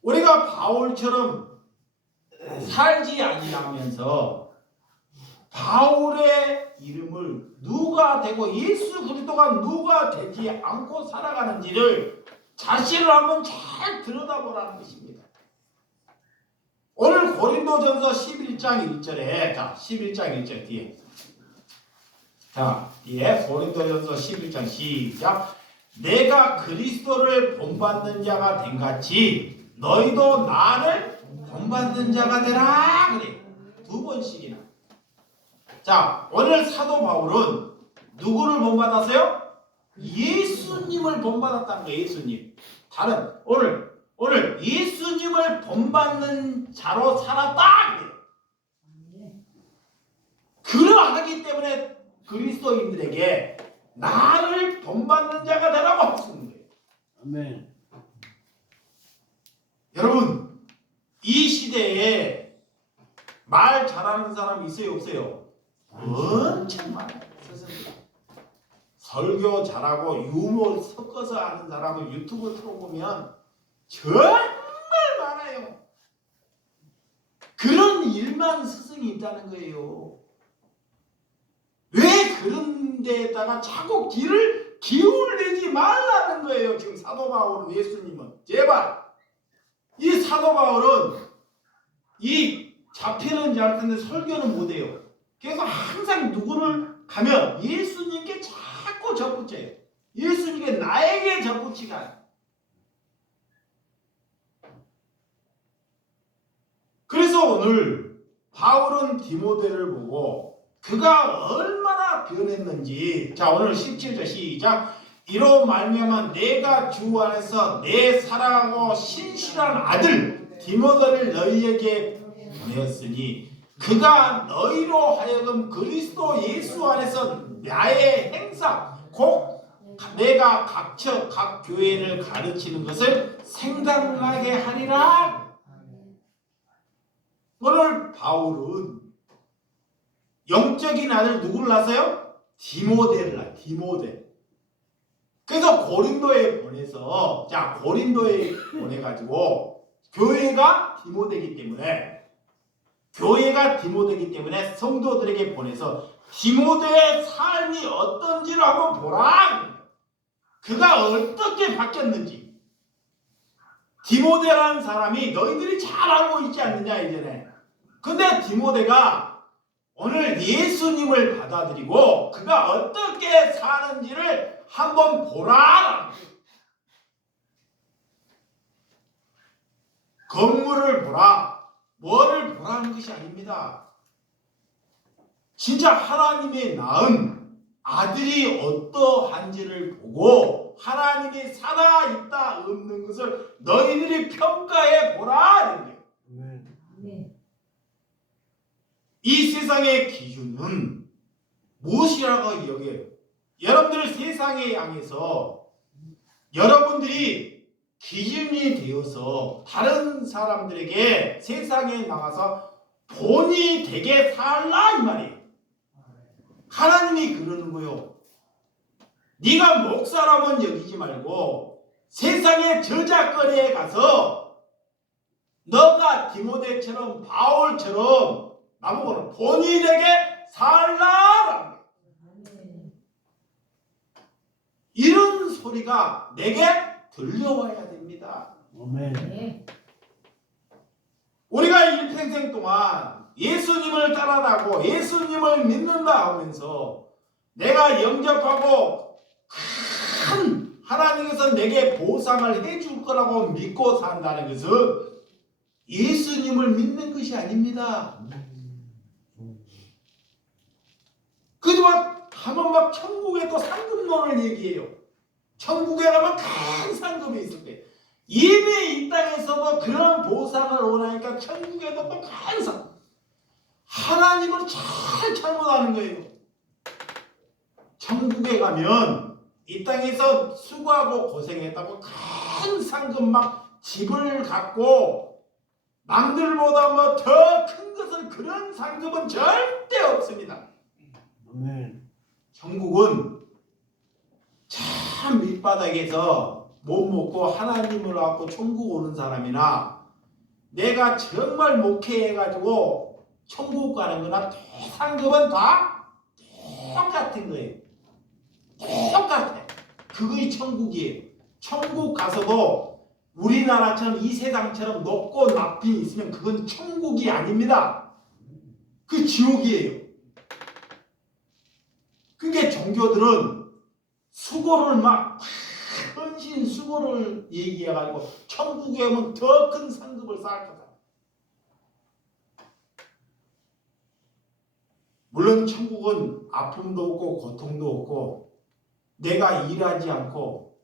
우리가 바울처럼 살지 아니하면서 바울의 이름을 누가 되고 예수 그리스도가 누가 되지 않고 살아가는지를 자신을 한번 잘 들여다보라는 것입니다. 오늘 고린도전서 11장 1절에, 자, 11장 1절 뒤에, 자, 뒤에 고린도전서 11장 시작. 내가 그리스도를 본받는 자가 된 같이 너희도 나를 본받는 자가 되라 그래. 두 번씩이나. 자, 오늘 사도 바울은 누구를 본받았어요? 예수님을 본받았다는 거예요. 예수님. 다른 오늘 예수님을 본받는 자로 살았다. 그러하기 때문에 그리스도인들에게 나를 본받는 자가 되라고 하시는 거예요. 아멘. 여러분, 이 시대에 말 잘하는 사람 있어요, 없어요? 엄청 많아요. 스승이다. 설교 잘하고 유머 섞어서 하는 사람을 유튜브 틀어보면 정말 많아요. 그런 일만 스승이 있다는 거예요. 왜 그런 데에다가 자꾸 귀를 기울이지 말라는 거예요. 지금 사도 바울은, 예수님은. 제발 이 사도 바울은 이 잡히는 줄 알 텐데 설교는 못해요. 그래서 항상 누구를 가면 예수님께 자꾸 접붙여요. 예수님께 나에게 접붙이가. 그래서 오늘 바울은 디모데를 보고 그가 얼마나 변했는지, 자, 오늘 17절 시작. 이로 말미암아 내가 주 안에서 내 사랑하고 신실한 아들 디모데를 너희에게 보내었으니 그가 너희로 하여금 그리스도 예수 안에서 나의 행사 곧 내가 각처 각 교회를 가르치는 것을 생각나게 하리라. 오늘 바울은 영적인 아들 누구를 낳았어요? 디모데를 낳아요. 디모데. 그래서 고린도에 보내서, 자, 고린도에 보내가지고 교회가 디모데이기 때문에 성도들에게 보내서 디모데의 삶이 어떤지를 한번 보라. 그가 어떻게 바뀌었는지. 디모데라는 사람이 너희들이 잘 알고 있지 않느냐 이전에. 근데 디모데가 오늘 예수님을 받아들이고 그가 어떻게 사는지를 한번 보라. 건물을 보라, 뭐를 보라는 것이 아닙니다. 진짜 하나님의 낳은 아들이 어떠한지를 보고 하나님이 살아있다 없는 것을 너희들이 평가해 보라. 이 세상의 기준은 무엇이라고 여겨요? 여러분들 세상에 향해서 여러분들이 기준이 되어서 다른 사람들에게 세상에 나가서 본이 되게 살라 이 말이에요. 하나님이 그러는 거요. 네가 목사라면 여기지 말고 세상의 저작거리에 가서 너가 디모데처럼 바울처럼 나보고는 본이 되게 살라. 이런 소리가 내게 들려와야 됩니다. 우리가 일평생 동안 예수님을 따라가고 예수님을 믿는다 하면서 내가 영접하고 큰 하나님께서 내게 보상을 해줄 거라고 믿고 산다는 것은 예수님을 믿는 것이 아닙니다. 그래도 막 가면 막 천국에 또 상급론을 얘기해요. 천국에 가면 큰 상급이 있을 때 이미 이 땅에서 뭐 그런 보상을 원하니까 천국에도 뭐 큰 상. 하나님을 잘 잘못하는 거예요. 천국에 가면 이 땅에서 수고하고 고생했다고 큰 상급 막 집을 갖고 남들보다 뭐 더 큰 것을 그런 상급은 절대 없습니다. 천국은 참 밑바닥에서 못 먹고 하나님을 갖고 천국 오는 사람이나 내가 정말 목회해가지고 천국 가는 거나 상급은 다 똑같은 거예요. 똑같아. 그거이 천국이에요. 천국 가서도 우리나라처럼 이 세상처럼 높고 낮이 있으면 그건 천국이 아닙니다. 그 지옥이에요. 그게 종교들은 수고를 막 헌신 수고를 얘기해가지고 천국에 오면 더 큰 상급을 쌓을 거다. 물론 천국은 아픔도 없고 고통도 없고 내가 일하지 않고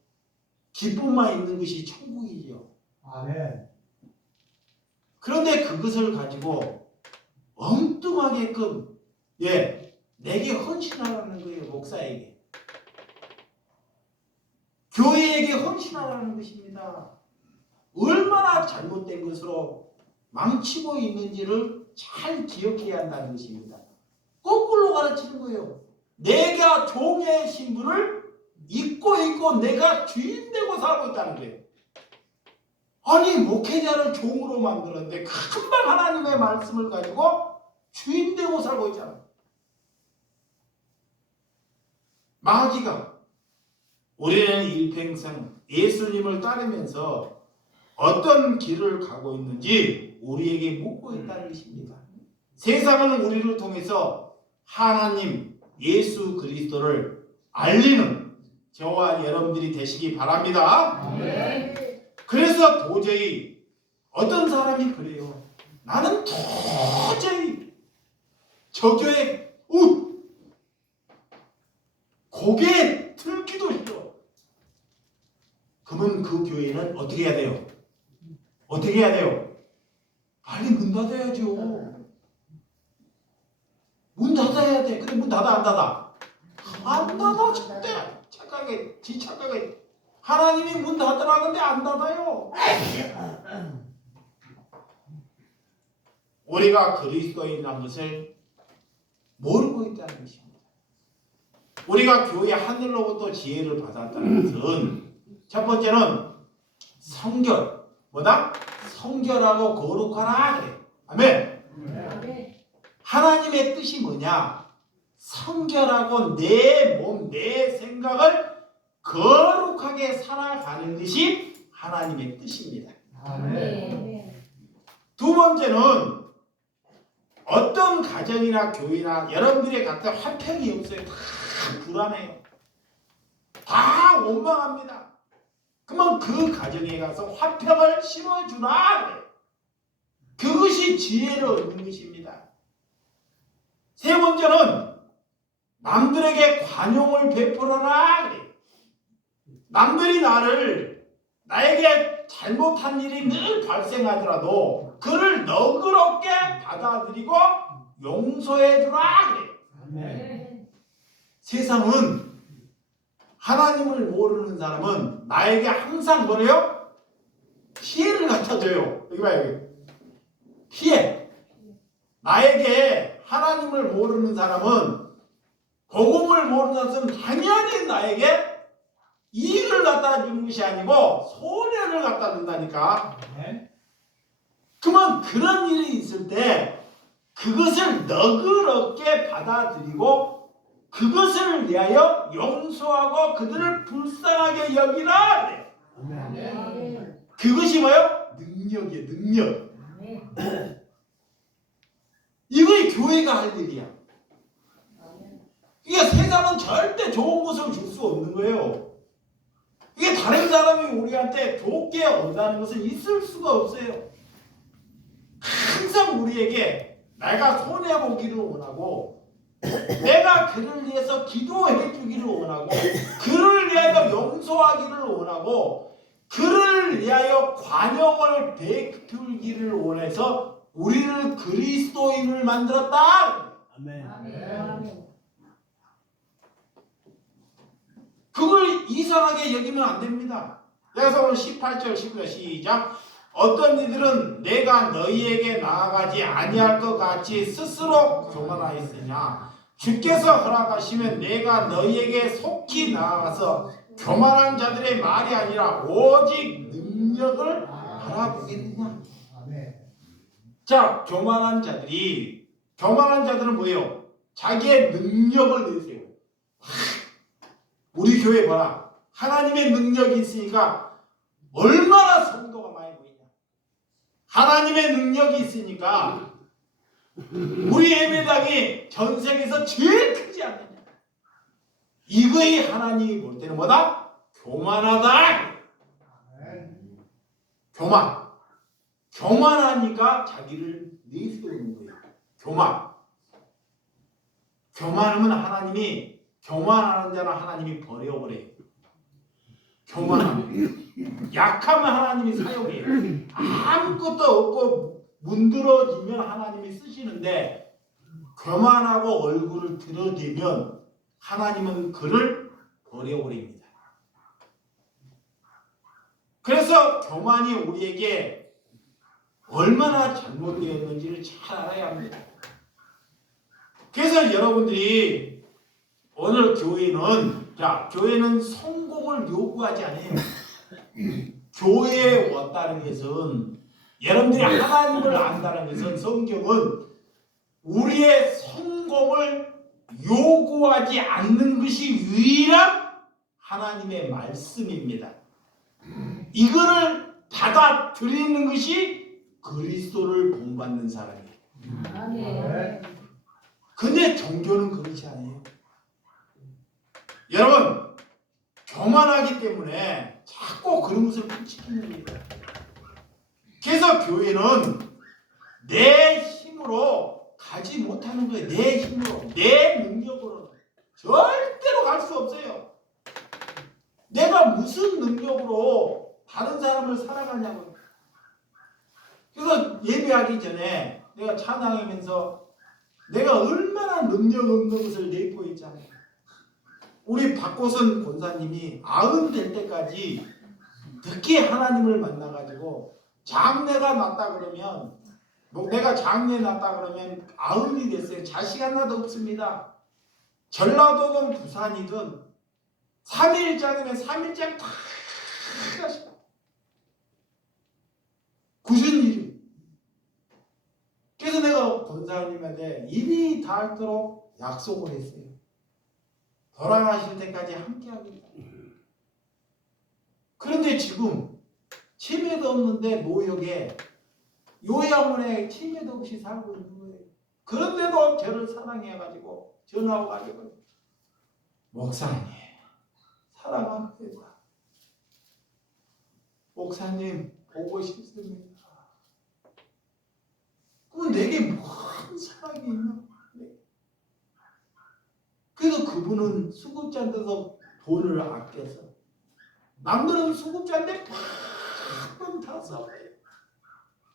기쁨만 있는 것이 천국이죠. 아멘. 그런데 그것을 가지고 엉뚱하게끔 내게 헌신하라는 거예요. 목사에게. 교회에게 헌신하라는 것입니다. 얼마나 잘못된 것으로 망치고 있는지를 잘 기억해야 한다는 것입니다. 거꾸로 가르치는 거예요. 내가 종의 신분을 잊고 내가 주인 되고 살고 있다는 거예요. 아니 목회자를 종으로 만들었는데 금방 하나님의 말씀을 가지고 주인 되고 살고 있잖아. 마귀가 우리는 일평생 예수님을 따르면서 어떤 길을 가고 있는지 우리에게 묻고 있다는 것입니다. 세상은 우리를 통해서 하나님 예수 그리스도를 알리는 저와 여러분들이 되시기 바랍니다. 그래서 도저히 어떤 사람이 그래요. 나는 도저히 저 교회 고개 들기도 싫어. 그러면 그 교회는 어떻게 해야 돼요? 어떻게 해야 돼요? 빨리 문 닫아야죠. 문 닫아야 돼. 근데 문 닫아 안 닫아? 안 닫아 절대. 착하게 지착하게 하나님이 문 닫으라는데 안 닫아요. 우리가 그리스도인이라는 것을 모르고 있다는 것입니다. 우리가 교회 하늘로부터 지혜를 받았다는 것은 첫 번째는 성결. 뭐다? 성결하고 거룩하라 그래. 아멘. 하나님의 뜻이 뭐냐? 성결하고 내 몸, 내 생각을 거룩하게 살아가는 것이 하나님의 뜻입니다. 아멘. 두 번째는 어떤 가정이나 교회나 여러분들의 같은 화평이 없어요. 다 불안해요. 다 원망합니다. 그러면 그 가정에 가서 화평을 심어주라 그래요. 그것이 지혜를 얻는 것입니다. 세 번째는 남들에게 관용을 베풀어라 그래요. 남들이 나에게 잘못한 일이 늘 발생하더라도 그를 너그럽게 받아들이고 용서해주라 그래요. 세상은 하나님을 모르는 사람은 나에게 항상 뭐래요? 피해를 갖다 줘요. 여기 봐요. 여기. 피해. 나에게 하나님을 모르는 사람은 복음을 모르는 사람은 당연히 나에게 이익을 갖다 주는 것이 아니고 손해를 갖다 준다니까. 그러면 그런 일이 있을 때 그것을 너그럽게 받아들이고 그것을 위하여 용서하고 그들을 불쌍하게 여기라 그래요. 그것이 뭐예요? 능력이에요. 능력. 이거이 교회가 할 일이야. 이게 세상은 절대 좋은 것을 줄 수 없는 거예요. 이게 다른 사람이 우리한테 좋게 온다는 것은 있을 수가 없어요. 항상 우리에게 내가 손해보기를 원하고 내가 그를 위해서 기도해 주기를 원하고 그를 위하여 용서하기를 원하고 그를 위하여 관용을 베풀기를 원해서 우리를 그리스도인을 만들었다. 그걸 이상하게 여기면 안 됩니다. 그래서 오늘 18절 19절 시작. 어떤 이들은 내가 너희에게 나아가지 아니할 것 같이 스스로 교만하였으냐 주께서 허락하시면 내가 너희에게 속히 나아가서 교만한 자들의 말이 아니라 오직 능력을 알아보겠느냐. 자, 교만한 자들은 뭐예요? 자기의 능력을 내세요. 우리 교회 봐라. 하나님의 능력이 있으니까 얼마나 성도가 많이 보이냐. 하나님의 능력이 있으니까 우리 예배당이 전 세계에서 제일 크지 않느냐. 이거이 하나님이 볼 때는 뭐다? 교만하다. 교만하니까 자기를 내세우는 거예요. 교만하면 하나님이 교만하는 자는 하나님이 버려버려요. 교만하면 약하면 하나님이 사용해요. 아무것도 없고 문드러지면 하나님이 쓰시는데 교만하고 얼굴을 들어대면 하나님은 그를 버려버립니다. 그래서 교만이 우리에게 얼마나 잘못되었는지를 잘 알아야 합니다. 그래서 여러분들이 오늘 교회는 성공을 요구하지 않아요. 교회에 왔다는 것은 여러분들이 하나님을 안다는 것은 성경은 우리의 성공을 요구하지 않는 것이 유일한 하나님의 말씀입니다. 이거를 받아들이는 것이 그리스도를 본받는 사람이에요. 근데 종교는 그렇지 않아요. 여러분, 교만하기 때문에 자꾸 그런 것을 부추기는 거예요. 그래서 교회는 내 힘으로 가지 못하는 거예요. 내 힘으로, 내 능력으로 절대로 갈 수 없어요. 내가 무슨 능력으로 다른 사람을 살아가냐고요. 그래서 예배하기 전에 내가 찬양하면서 내가 얼마나 능력 없는 것을 내고 있잖아요. 우리 박고선 권사님이 90 될 때까지 늦게 하나님을 만나가지고 장례가 났다 그러면 내가 장례 났다 그러면 90이 됐어요. 자식 하나도 없습니다. 전라도든 부산이든 3일장이면 3일장 다 가시고 굳은 일이. 그래서 내가 권사님한테 입이 닳도록 약속을 했어요. 돌아가실 때까지 함께하겠다. 그런데 지금 치매도 없는데 노역에 요양원에 치매도 없이 살고 있는 거예요. 그런데도 저를 사랑해가지고 전화 와가지고 목사님 사랑합니다. 목사님 보고 싶습니다. 그럼 내게 뭔 사랑이 있나? 그래서 그분은 수급자인데서 돈을 아껴서 남들은 수급자인데 팍팍 다 써버려요.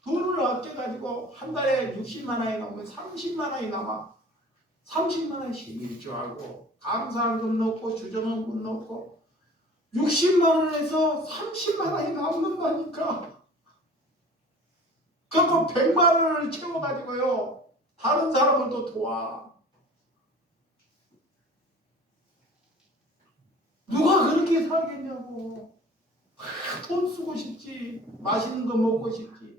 돈을 아껴가지고 한 달에 60만 원이 나오면 30만 원이 남아 30만 원씩 일조하고 감사한금 넣고 주정원금 넣고 60만 원에서 30만 원이 남는다니까. 그리고 100만 원을 채워가지고요 다른 사람을 또 도와. 누가 그렇게 살겠냐고. 돈 쓰고 싶지, 맛있는 거 먹고 싶지.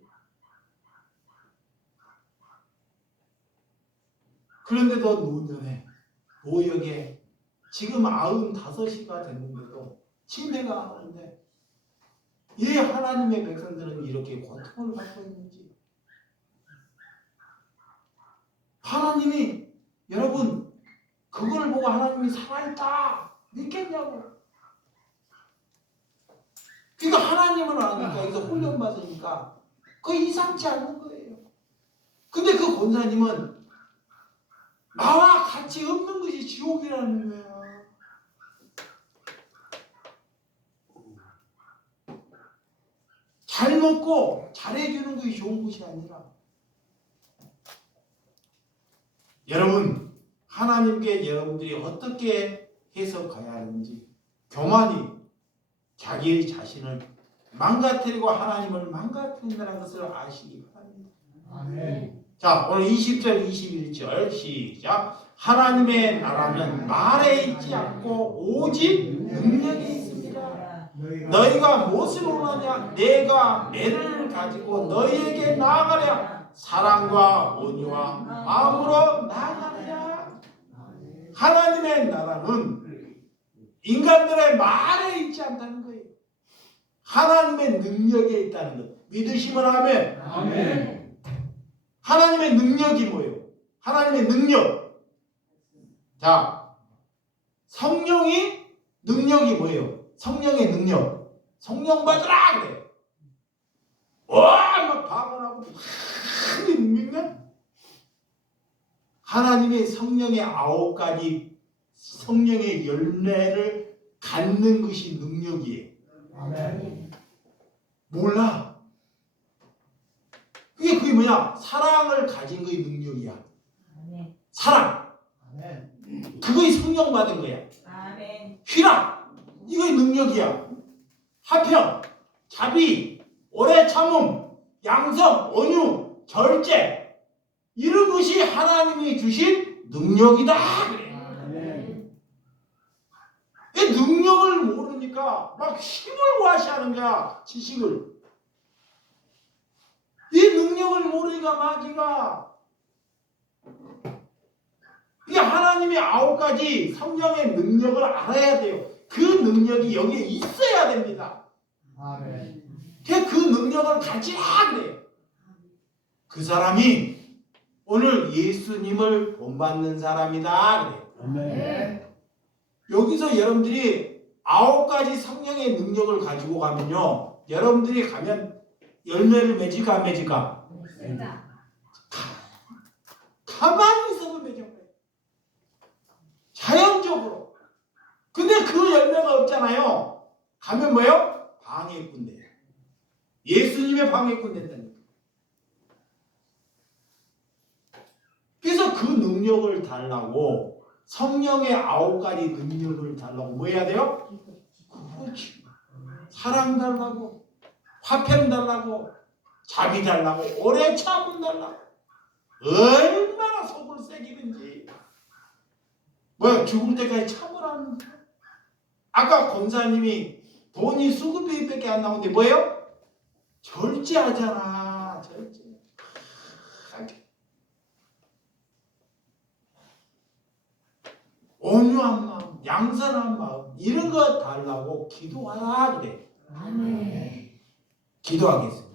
그런데도 노년에 노역에 지금 95시가 됐는데도 침대가 하는데 왜 하나님의 백성들은 이렇게 고통을 받고 있는지. 하나님이 여러분 그걸 보고 하나님이 살아있다 믿겠냐고. 그러니까 하나님을 아니까 여기서 훈련받으니까 그거 이상치 않은 거예요. 근데 그 권사님은 나와 같이 없는 것이 지옥이라는 거야. 잘 먹고 잘해주는 것이 좋은 것이 아니라 여러분 하나님께 여러분들이 어떻게 해석해야 하는지 교만이 자기의 자신을 망가뜨리고 하나님을 망가뜨린다는 것을 아시기 바랍니다. 아멘. 자, 오늘 20절 21절 시작. 하나님의 나라는 말에 있지 않고 오직 능력에 있습니다. 너희가 무엇을 원하냐? 내가 매를 가지고 너희에게 나아가랴. 사랑과 온유와 마음으로 나아가랴. 하나님의 나라는 인간들의 말에 있지 않다는 거예요. 하나님의 능력에 있다는 것. 믿으시면 아멘. 아멘. 하나님의 능력이 뭐예요? 하나님의 능력. 자, 성령이 능력이 뭐예요? 성령의 능력. 성령 받으라 그래. 와, 막 방언하고 많이 믿네. 하나님의 성령의 9가지 성령의 열매를 갖는 것이 능력이에요. 아멘. 몰라. 그게 뭐야? 사랑을 가진 거의 능력이야. 사랑. 아멘. 그거의 성령 받은 거야. 희락. 이거의 능력이야. 화평, 자비, 오래 참음, 양성, 온유, 절제. 이런 것이 하나님이 주신 능력이다. 그래. 아멘. 이 능력을 모르니까 막 힘을 과시하는 거야. 지식을. 이 능력을 모르니까 마귀가 이게 하나님의 9가지 성령의 능력을 알아야 돼요. 그 능력이 여기에 있어야 됩니다. 아멘. 그 능력을 가지라 그래요. 그 사람이 오늘 예수님을 본받는 사람이다 그래요. 아멘. 여기서 여러분들이 9가지 성령의 능력을 가지고 가면요, 여러분들이 가면 열매를 맺을까 안 맺을까? 가만히 있어도 맺어요. 자연적으로. 근데 그 열매가 없잖아요. 가면 뭐예요? 방해꾼 돼요. 예수님의 방해꾼 된다니까. 그래서 그 능력을 달라고, 성령의 9가지 능력을 달라고 뭐 해야 돼요? 그렇지. 사랑 달라고, 화평 달라고, 자비 달라고, 오래 참음 달라고. 얼마나 속을 새기는지. 뭐야, 죽을 때까지 참으라는 거야. 아까 권사님이 돈이 수급비밖에 안 나오는데 뭐예요? 절제하잖아. 절제. 온유한 마음, 양선한 마음, 이런 거 달라고 기도하라 그래. 아멘. 기도하겠습니다.